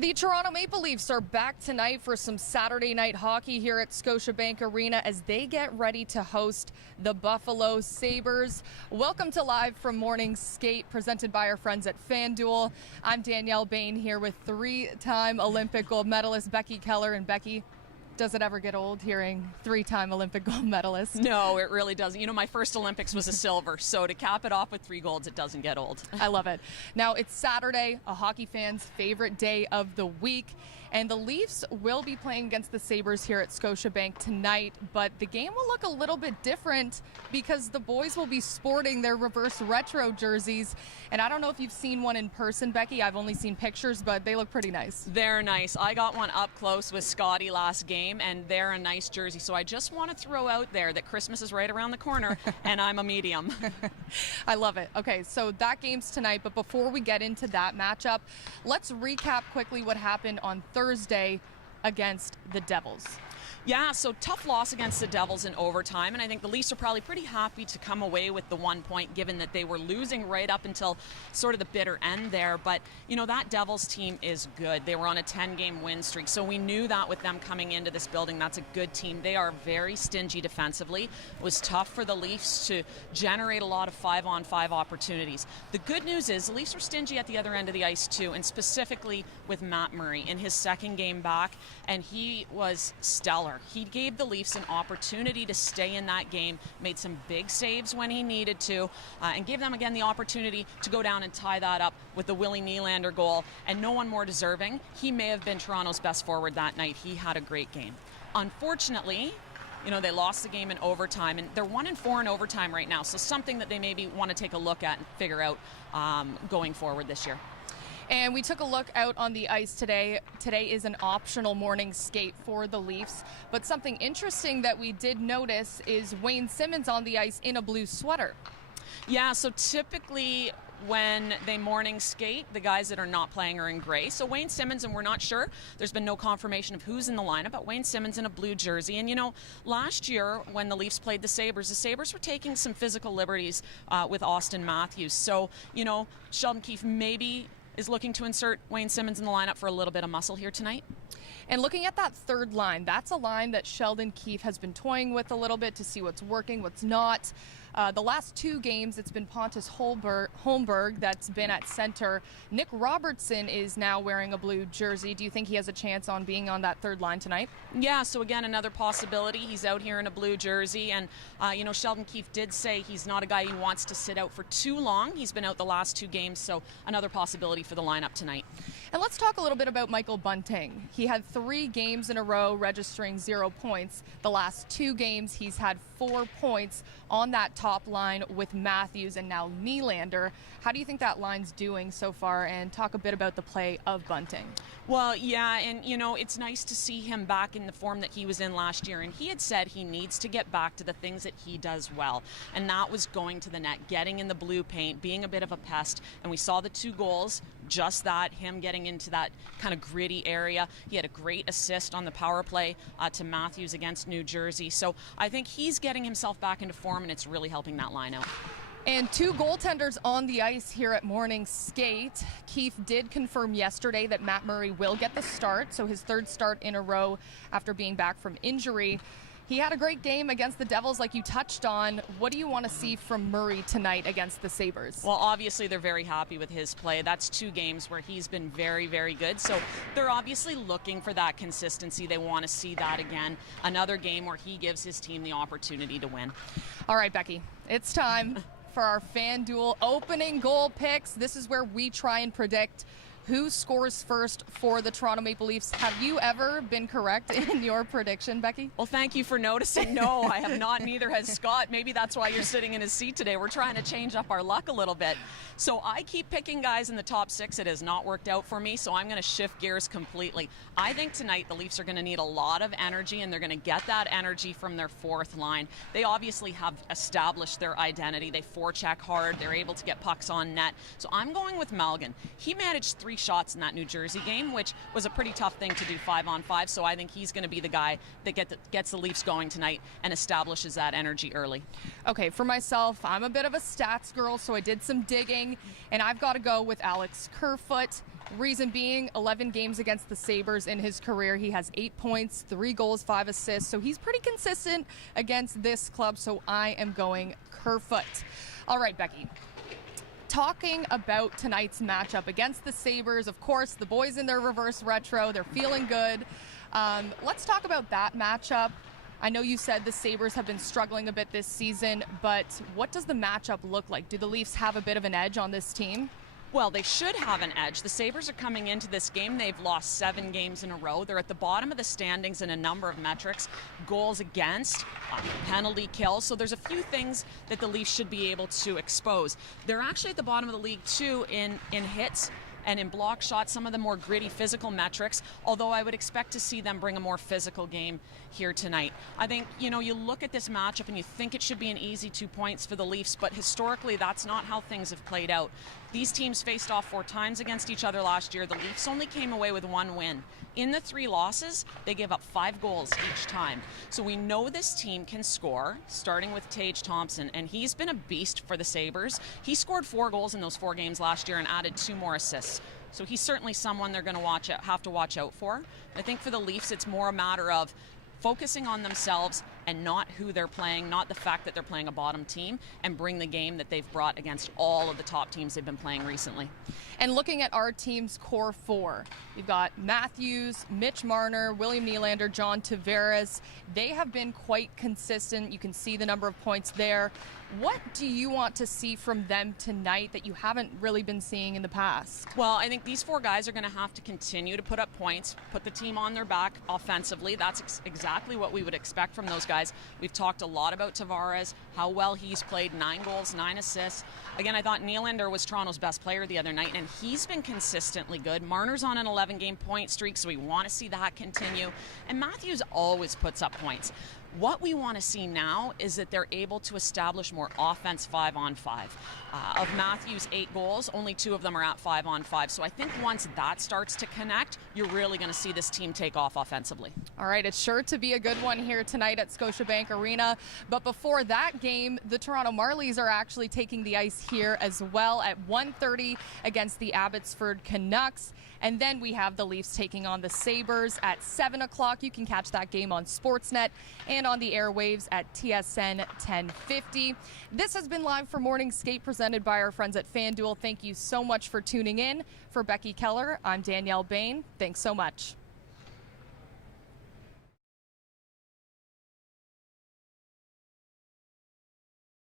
The Toronto Maple Leafs are back tonight for some Saturday night hockey here at Scotiabank Arena as they get ready to host the Buffalo Sabres. Welcome to Live from Morning Skate, presented by our friends at FanDuel. I'm Danielle Bain here with three-time Olympic gold medalist Becky Kellar. And Becky, does it ever get old hearing three-time Olympic gold medalist? No, it really doesn't. You know, my first Olympics was a silver, so to cap it off with 3 golds, it doesn't get old. I love it. Now, it's Saturday, a hockey fan's favorite day of the week, and the Leafs will be playing against the Sabres here at Scotiabank tonight, but the game will look a little bit different because the boys will be sporting their reverse retro jerseys, and I don't know if you've seen one in person, Becky. I've only seen pictures, but they look pretty nice. They're nice. I got one up close with Scotty last game, and they're a nice jersey, so I just want to throw out there that Christmas is right around the corner, and I'm a medium. I love it. Okay, so that game's tonight, but before we get into that matchup, let's recap quickly what happened on Thursday against the Devils. Yeah, so tough loss against the Devils in overtime, and I think the Leafs are probably pretty happy to come away with the 1 point, given that they were losing right up until sort of the bitter end there. But, you know, that Devils team is good. They were on a 10-game win streak, so we knew that with them coming into this building. That's a good team. They are very stingy defensively. It was tough for the Leafs to generate a lot of 5-on-5 opportunities. The good news is the Leafs are stingy at the other end of the ice, too, and specifically with Matt Murray in his second game back, and he was stellar. He gave the Leafs an opportunity to stay in that game, made some big saves when he needed to, and gave them again the opportunity to go down and tie that up with the Willie Nylander goal, and no one more deserving. He may have been Toronto's best forward that night. He had a great game. Unfortunately, you know, they lost the game in overtime, and they're 1-4 in overtime right now, so something that they maybe want to take a look at and figure out going forward this year. And we took a look out on the ice today. Today is an optional morning skate for the Leafs. But something interesting that we did notice is Wayne Simmonds on the ice in a blue sweater. Yeah, so typically when they morning skate, the guys that are not playing are in gray. So Wayne Simmonds, and we're not sure, there's been no confirmation of who's in the lineup, but Wayne Simmonds in a blue jersey. And, you know, last year when the Leafs played the Sabres were taking some physical liberties with Austin Matthews. So, you know, Sheldon Keefe maybe is looking to insert Wayne Simmonds in the lineup for a little bit of muscle here tonight. And looking at that third line, that's a line that Sheldon Keefe has been toying with a little bit to see what's working, what's not. The last 2 games, it's been Pontus Holmberg that's been at center. Nick Robertson is now wearing a blue jersey. Do you think he has a chance on being on that third line tonight? Yeah, so again, another possibility. He's out here in a blue jersey, and you know, Sheldon Keefe did say he's not a guy who wants to sit out for too long. He's been out the last 2 games, so another possibility for the lineup tonight. And let's talk a little bit about Michael Bunting. He had 3 games in a row registering 0 points. The last 2 games, he's had 4 points on that top line with Matthews and now Nylander. How do you think that line's doing so far? And talk a bit about the play of Bunting. Well, yeah, and you know, it's nice to see him back in the form that he was in last year, and he had said he needs to get back to the things that he does well, and that was going to the net, getting in the blue paint, being a bit of a pest, and we saw the 2 goals, just that, him getting into that kind of gritty area. He had a great assist on the power play to Matthews against New Jersey, so I think he's getting himself back into form, and it's really helping that line out. And 2 goaltenders on the ice here at morning skate. Keefe did confirm yesterday that Matt Murray will get the start, so his 3rd start in a row after being back from injury. He had a great game against the Devils like you touched on. What do you want to see from Murray tonight against the Sabres? Well, obviously they're very happy with his play. That's 2 games where he's been very, very good. So they're obviously looking for that consistency. They want to see that again. Another game where he gives his team the opportunity to win. All right, Becky, it's time for our FanDuel opening goal picks. This is where we try and predict who scores first for the Toronto Maple Leafs. Have you ever been correct in your prediction, Becky? Well, thank you for noticing. No, I have not, neither has Scott. Maybe that's why you're sitting in his seat today. We're trying to change up our luck a little bit. So I keep picking guys in the top 6. It has not worked out for me, so I'm going to shift gears completely. I think tonight the Leafs are going to need a lot of energy, and they're going to get that energy from their 4th line. They obviously have established their identity. They forecheck hard. They're able to get pucks on net. So I'm going with Malgin. He managed 3 shots in that New Jersey game, which was a pretty tough thing to do 5-on-5, so I think he's going to be the guy that gets the Leafs going tonight and establishes that energy early. Okay, for myself, I'm a bit of a stats girl, so I did some digging, and I've got to go with Alex Kerfoot. Reason being, 11 games against the Sabres in his career. He has 8 points, 3 goals, 5 assists. So he's pretty consistent against this club. So I am going Kerfoot. All right, Becky. Talking about tonight's matchup against the Sabres, of course, the boys in their reverse retro, they're feeling good. Let's talk about that matchup. I know you said the Sabres have been struggling a bit this season, but what does the matchup look like? Do the Leafs have a bit of an edge on this team? Well, they should have an edge. The Sabres are coming into this game. They've lost 7 games in a row. They're at the bottom of the standings in a number of metrics. Goals against, penalty kills. So there's a few things that the Leafs should be able to expose. They're actually at the bottom of the league, too, in hits and in block shots, some of the more gritty physical metrics, although I would expect to see them bring a more physical game here tonight. I think, you look at this matchup and you think it should be an easy 2 points for the Leafs, but historically that's not how things have played out. These teams faced off 4 times against each other last year. The Leafs only came away with 1 win. In the 3 losses, they gave up 5 goals each time. So we know this team can score, starting with Tage Thompson, and he's been a beast for the Sabres. He scored 4 goals in those 4 games last year and added 2 more assists. So he's certainly someone they're going to have to watch out for. I think for the Leafs, it's more a matter of focusing on themselves and not who they're playing, not the fact that they're playing a bottom team, and bring the game that they've brought against all of the top teams they've been playing recently. And looking at our team's core 4, you've got Matthews, Mitch Marner, William Nylander, John Tavares. They have been quite consistent. You can see the number of points there. What do you want to see from them tonight that you haven't really been seeing in the past? Well, I think these 4 guys are going to have to continue to put up points, put the team on their back offensively. That's exactly what we would expect from those guys. We've talked a lot about Tavares, how well he's played, 9 goals, 9 assists. Again, I thought Nylander was Toronto's best player the other night, and he's been consistently good. Marner's on an 11-game point streak, so we want to see that continue. And Matthews always puts up points. What we want to see now is that they're able to establish more offense 5-on-5. Of Matthews' 8 goals, only 2 of them are at 5-on-5. So I think once that starts to connect, you're really going to see this team take off offensively. All right, it's sure to be a good one here tonight at Scotiabank Arena. But before that game, the Toronto Marlies are actually taking the ice here as well at 1:30 against the Abbotsford Canucks. And then we have the Leafs taking on the Sabres at 7 o'clock. You can catch that game on Sportsnet and on the airwaves at TSN 1050. This has been Live for Morning Skate presented by our friends at FanDuel. Thank you so much for tuning in. For Becky Kellar, I'm Danielle Bain. Thanks so much.